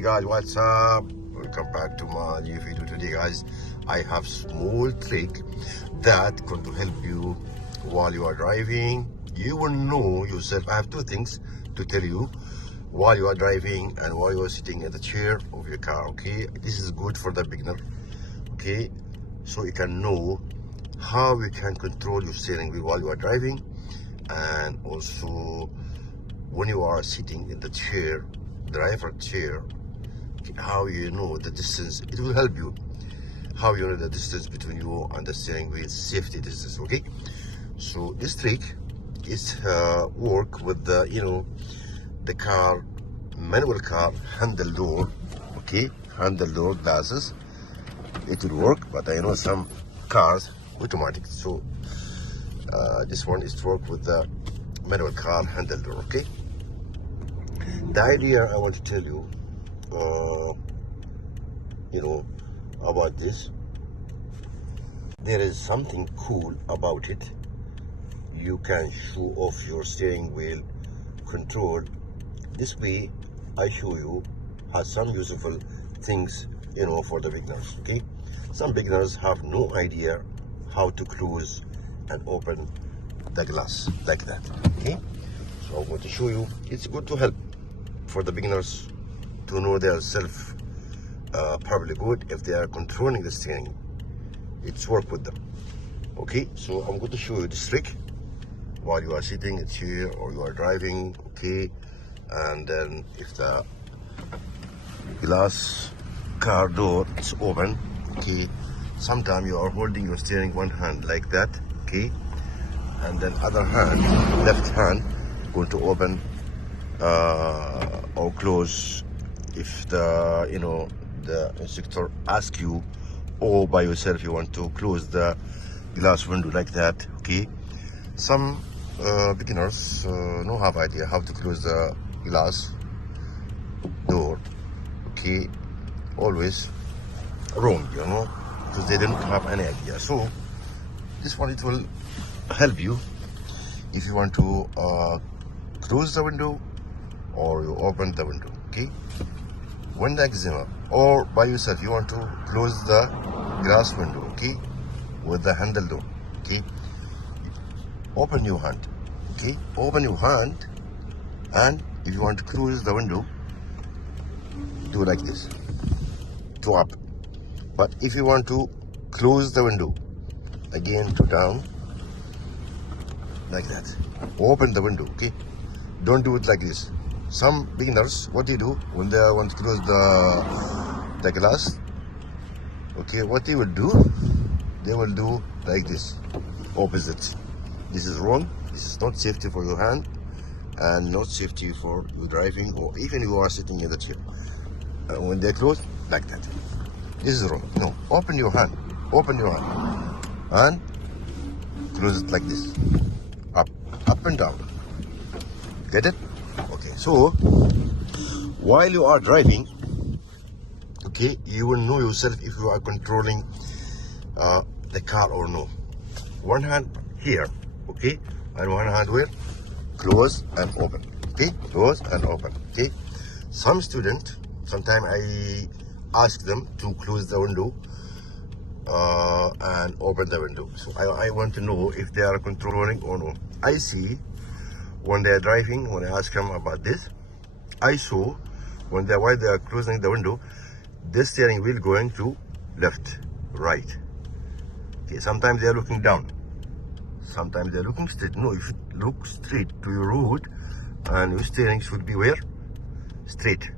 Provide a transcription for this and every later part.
Hey guys, what's up? Welcome back to my new video. Today guys, I have small trick that going to help you while you are driving. You will know yourself. I have two things to tell you while you are driving and while you are sitting in the chair of your car. Okay, this is good for the beginner. Okay, so you can know how you can control your steering wheel while you are driving, and also when you are sitting in the chair, driver chair, how you know the distance. It will help you how you know the distance between you and the steering wheel, safety distance. Okay, so this trick is work with the the car, manual car handle door. Okay, handle door glasses, it will work, but I know some cars automatic, so this one is to work with the manual car handle door. Okay, the idea I want to tell you about this, there is something cool about it. You can show off your steering wheel control this way. I show you some useful things for the beginners. Okay, some beginners have no idea how to close and open the glass like that. Okay, so I'm going to show you. It's good to help for the beginners to know their self. Probably good if they are controlling the steering. It's work with them. Okay, so I'm going to show you this trick while you are sitting in a chair or you are driving. Okay, and then if the glass car door is open, okay, sometimes you are holding your steering one hand like that, okay, and then other hand, left hand, going to open or close if the the instructor asks you, or by yourself you want to close the glass window like that. Okay, some beginners don't have idea how to close the glass door. Okay, always wrong, because they didn't have any idea. So this one, it will help you if you want to close the window or you open the window. Okay, when the eczema or by yourself you want to close the glass window, okay, with the handle door. Okay, open your hand. Okay, open your hand, and if you want to close the window, do like this, to up. But if you want to close the window, again to down, like that. Open the window. Okay, don't do it like this. Some beginners, what they do when they want to close the glass, okay, what they will do, they will do like this, opposite. This is wrong. This is not safety for your hand and not safety for you driving, or even you are sitting in the chair. When they close like that, this is wrong. No, open your hand, and close it like this, up and down. Get it? Okay, so while you are driving, okay, you will know yourself if you are controlling the car or no. One hand here, okay, and one hand where? Close and open. Okay, close and open. Okay, some student, sometimes I ask them to close the window and open the window. So I want to know if they are controlling or no. I see when they are driving, when I ask them about this, I saw while they are closing the window, the steering wheel going to left, right. Okay, sometimes they are looking down, sometimes they are looking straight. No, you should look straight to your road, and your steering should be where? Straight.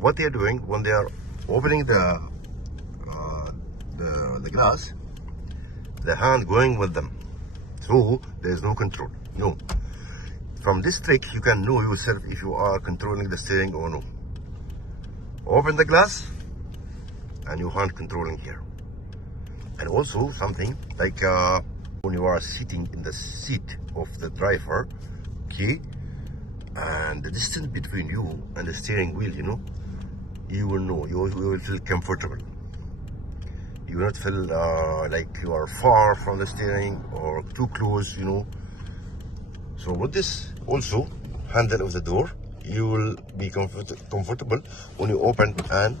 What they are doing when they are opening the glass, the hand going with them, so there is no control. No. From this trick, you can know yourself if you are controlling the steering or no. Open the glass, and your hand controlling here. And also something like when you are sitting in the seat of the driver, okay, and the distance between you and the steering wheel, you will know. You will feel comfortable. You will not feel like you are far from the steering or too close. So with this also, handle of the door, you will be comfortable when you open and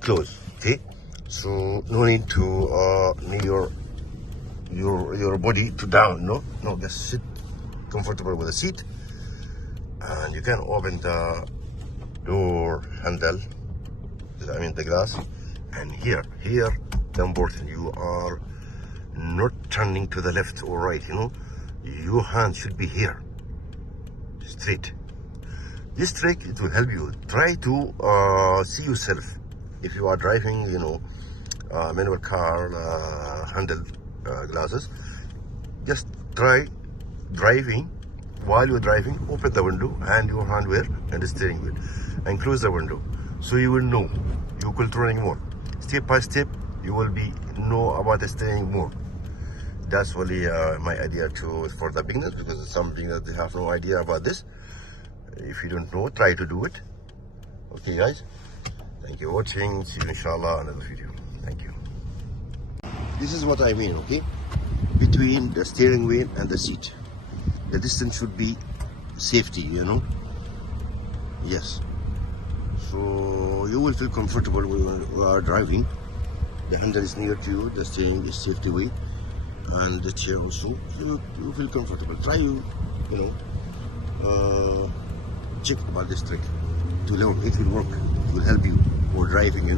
close. Okay, so no need to need your body to down. No, just sit comfortable with the seat, and you can open the door handle, I mean the glass, and here the important, you are not turning to the left or right. Your hand should be here, straight. This trick, it will help you. Try to see yourself. If you are driving, manual car, handle glasses, just try driving. While you're driving, open the window and your hand where and the steering wheel, and close the window, so you will know, you controlling more. Step by step, you will be know about the steering more. That's really my idea for the beginners, because it's something that they have no idea about this. If you don't know, try to do it. Okay, guys. Thank you for watching. See you inshallah another video. Thank you. This is what I mean, okay? Between the steering wheel and the seat, the distance should be safety, Yes. So you will feel comfortable when you are driving. The handle is near to you, the steering is safety way, and the chair also. You feel comfortable. Try check about this trick to learn. It will work. It will help you for driving,